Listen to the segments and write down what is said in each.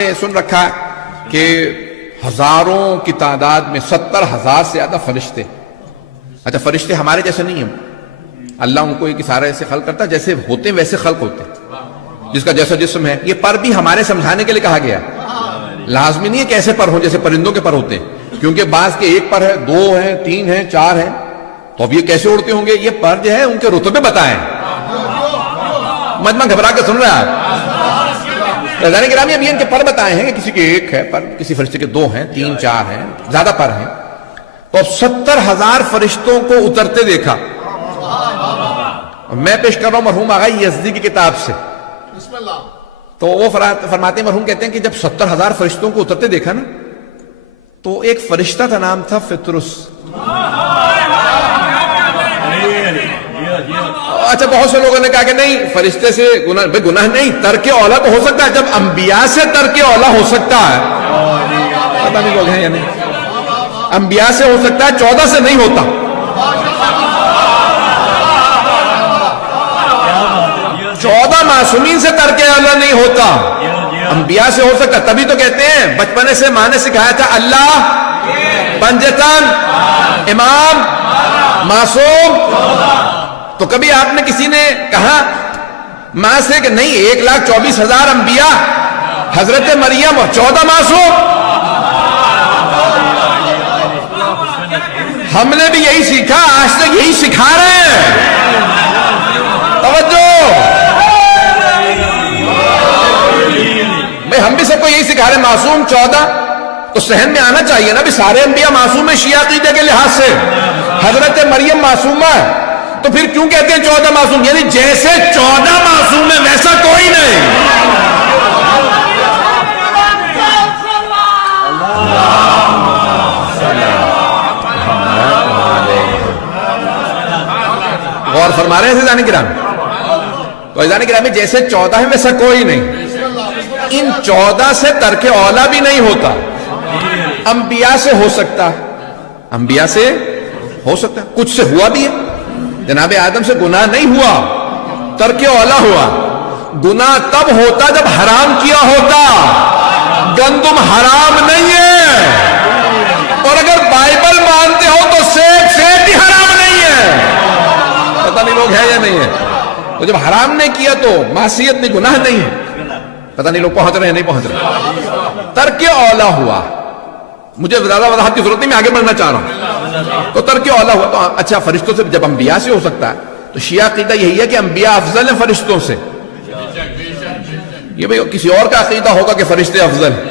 سن رکھا کہ ہزاروں کی تعداد میں 70,000 سے زیادہ فرشتے. اچھا فرشتے ہمارے جیسے نہیں ہیں، اللہ ان کو ایک اشارہ ایسے خلق کرتا جیسے ہوتے ہیں ویسے خلق ہوتے ہیں، جس کا جیسا جسم ہے. یہ پر بھی ہمارے سمجھانے کے لیے کہا گیا، لازمی نہیں ہے کہ ایسے پر ہوں جیسے پرندوں کے پر ہوتے ہیں، کیونکہ بعض کے ایک پر ہے، دو ہیں، تین ہیں، چار ہیں، تو اب یہ کیسے اڑتے ہوں گے؟ یہ پر جو ہے ان کے رتبے بتائیں. مجمع گھبرا کے سن رہا ہے. رضوان گرامی ابھی ان کے پر بتائے ہیں کہ کسی کے ایک ہے پر، کسی فرشتے کے دو ہیں، تین، چار ہیں، زیادہ پر ہیں. تو اب 70,000 فرشتوں کو اترتے دیکھا. میں پیش کر رہا ہوں مرحوم آغا یزدی کی کتاب سے. تو وہ فرماتے ہیں، مرحوم کہتے ہیں کہ جب 70,000 فرشتوں کو اترتے دیکھا نا، تو ایک فرشتہ تھا، نام تھا فطرس. اچھا بہت سے لوگوں نے کہا کہ نہیں فرشتے سے گناہ نہیں، ترک اولا تو ہو سکتا ہے. جب انبیاء سے ترک اولا ہو سکتا ہے، پتہ نہیں لوگ ہیں یا نہیں، انبیاء سے ہو سکتا ہے، 14 سے نہیں ہوتا. چودہ معصومین سے ترک اولا نہیں ہوتا، انبیاء سے ہو سکتا. تبھی تو کہتے ہیں بچپنے سے ماں نے سکھایا تھا اللہ، پنجتن، امام، معصوم. تو کبھی آپ نے کسی نے کہا ماں سے کہ نہیں 1,24,000 انبیاء، حضرت مریم اور 14 معصوم؟ ہم نے بھی یہی سیکھا، آج تک یہی سکھا رہے ہیں. توجہ بھئی، ہم بھی سب کو یہی سکھا رہے ہیں، معصوم 14. تو ذہن میں آنا چاہیے نا بھی سارے انبیاء معصوم ہیں شیعہ عقیدے کے لحاظ سے. حضرت مریم معصومہ ہے، تو پھر کیوں کہتے ہیں 14 معصوم؟ یعنی جیسے 14 معصوم ہے ویسا کوئی نہیں. غور فرما رہے ہیں عزیزان گرامی؟ تو عزیزان گرامی جیسے 14 ہے ویسا کوئی نہیں. ان 14 سے ترک اولا بھی نہیں ہوتا. انبیاء سے ہو سکتا ہے، انبیاء سے ہو سکتا ہے، کچھ سے ہوا بھی ہے. جناب آدم سے گناہ نہیں ہوا، ترک اولا ہوا. گناہ تب ہوتا جب حرام کیا ہوتا. گندم حرام نہیں ہے، اور اگر بائبل مانتے ہو تو سیب بھی حرام نہیں ہے. پتہ نہیں لوگ ہے یا نہیں ہے. تو جب حرام نہیں کیا تو معصیت نہیں، گناہ نہیں ہے. پتہ نہیں لوگ پہنچ رہے ہیں نہیں پہنچ رہے. ترک اولا ہوا. مجھے زیادہ وضاحت کی ضرورت نہیں، میں آگے بڑھنا چاہ رہا ہوں. تو ترک اولا ہوا. تو اچھا فرشتوں سے جب انبیاء سے ہو سکتا ہے، تو شیعہ عقیدہ یہی ہے کہ انبیاء افضل ہیں فرشتوں سے. یہ بھئی کسی اور کا عقیدہ ہوگا کہ فرشتے افضل ہیں.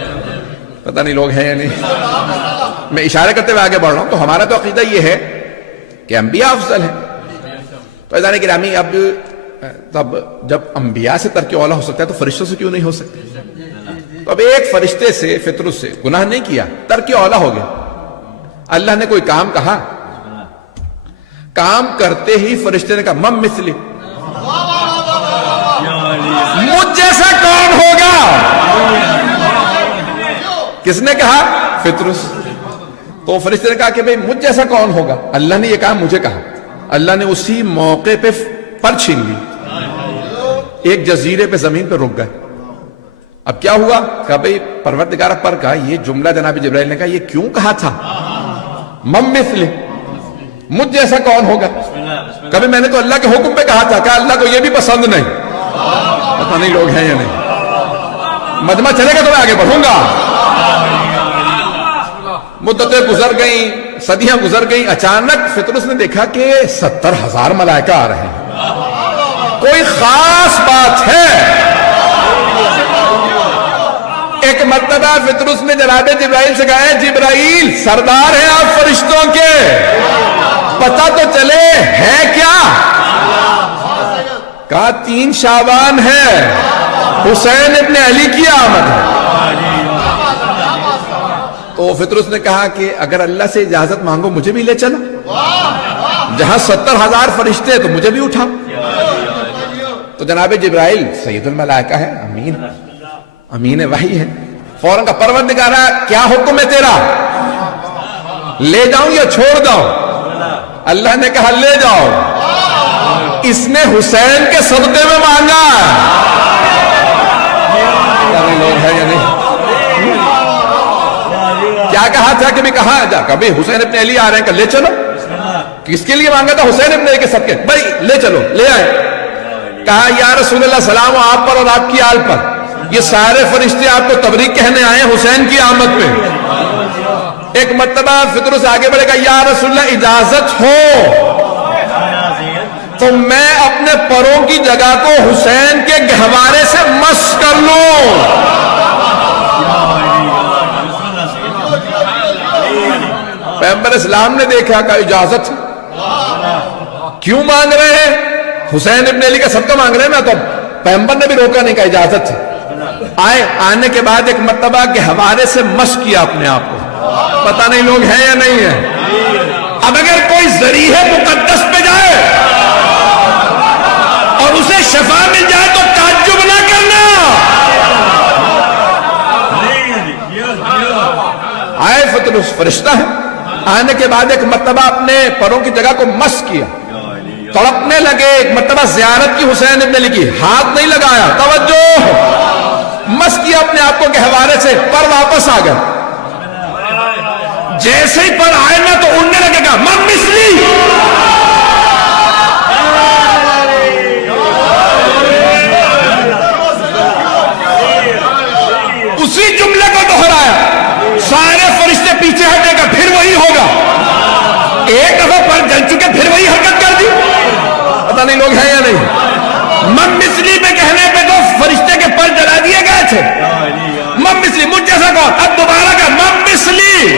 پتہ نہیں لوگ ہیں یا نہیں. میں اشارے کرتے ہوئے آگے بڑھ رہا ہوں. تو ہمارا تو عقیدہ یہ ہے کہ انبیاء افضل ہیں. تو عزیزان گرامی اب تب جب انبیاء سے ترک اولا ہو سکتا ہے تو فرشتوں سے کیوں نہیں ہو سکتا؟ تو اب ایک فرشتے سے فطرت سے گناہ نہیں کیا، ترک اولا ہو گیا. اللہ نے کوئی کام کہا، کام کرتے ہی فرشتے نے کہا مم مثلی، مجھ جیسا کون ہوگا؟ کس نے کہا؟ فطرت. تو فرشتے نے کہا کہ بھئی مجھ جیسا کون ہوگا؟ اللہ نے یہ کام مجھے کہا. اللہ نے اسی موقع پہ پر چھین لی، ایک جزیرے پہ زمین پہ رک گئے. اب کیا ہوا؟ کہا بھئی پروردگار پر کہا یہ جملہ جناب جبرائیل نے کہا یہ کیوں کہا تھا؟ مم مثل، مجھ جیسا کون ہوگا؟ کبھی میں نے تو اللہ کے حکم پہ کہا تھا، کہا اللہ کو یہ بھی پسند نہیں. پتہ نہیں لوگ ہیں یا نہیں. مجمع چلے گا تو میں آگے بڑھوں گا. مدتیں گزر گئیں، صدیاں گزر گئیں. اچانک فطرت نے دیکھا کہ 70,000 ملائکہ آ رہے ہیں. کوئی خاص بات ہے. ایک مرتبہ فطرت نے جناب جبرائیل سے کہا، جبرائیل سردار ہیں آپ فرشتوں کے، پتہ تو چلے ہے کیا؟ کہا 3 شعبان ہے، حسین ابن علی کی آمد ہے. تو فطرت نے کہا کہ اگر اللہ سے اجازت مانگو مجھے بھی لے چلو، جہاں 70,000 فرشتے تو مجھے بھی اٹھا. تو جناب جبرائیل سید الملائکہ ہے، امین وحی ہے. فوراً کا پروردگارا کیا حکم ہے تیرا، لے جاؤں یا چھوڑ داؤں؟ اللہ نے کہا لے جاؤ. اس نے حسین کے صدقے میں مانگا. لوگ ہے یا نہیں؟ کہا تھا کہ بھی کہاں جا کبھی حسین ابن علی آ رہے ہیں کہ لے چلو. کس کے لیے مانگا تھا؟ حسین ابن علی کے صدقے. بھائی لے چلو، لے آئے. کہا یا رسول اللہ سلام ہو آپ پر اور آپ کی آل پر، یہ سارے فرشتے آپ کو تبریک کہنے آئے ہیں حسین کی آمد پہ. ایک مرتبہ فطر سے آگے بڑھے گا، یا رسول اللہ اجازت ہو تو میں اپنے پروں کی جگہ کو حسین کے گہوارے سے مس کر لوں. پیغمبر اسلام نے دیکھا کہ اجازت کیوں مانگ رہے ہیں؟ حسین ابن علی کا صدقہ مانگ رہے ہیں نا. تو پیغمبر نے بھی روکا نہیں، کہا اجازت آئے. آنے کے بعد ایک مرتبہ گہوارے سے مس کیا اپنے آپ کو. پتہ نہیں لوگ ہیں یا نہیں ہیں. اب اگر کوئی ذریعہ مقدس پہ جائے اور اسے شفا مل جائے تو تعجب نہ کرنا. آئے فطر فرشتہ ہے. آنے کے بعد ایک مرتبہ اپنے پروں کی جگہ کو مس کیا، تڑپنے لگے. ایک مرتبہ زیارت کی حسین ابن علی کی، ہاتھ نہیں لگایا، توجہ، مس کیا اپنے آپ کو گہوارے سے. پر واپس آ گئے. جیسے ہی پر آئے نا تو اڑنے لگے گا من مثلی. اسی جملے کو دہرایا. سارے فرشتے پیچھے ہٹے گا، پھر وہی ہوگا. ایک دفعہ پر جل چکے پھر وہی حرکت کر دی. پتہ نہیں لوگ ہیں یا نہیں. من مثلی میں کہنے پہ تو فرشتے کے پر جلا دیے گئے تھے. من مثلی مجھ جیسا کون؟ اب دوبارہ کا من مثلی.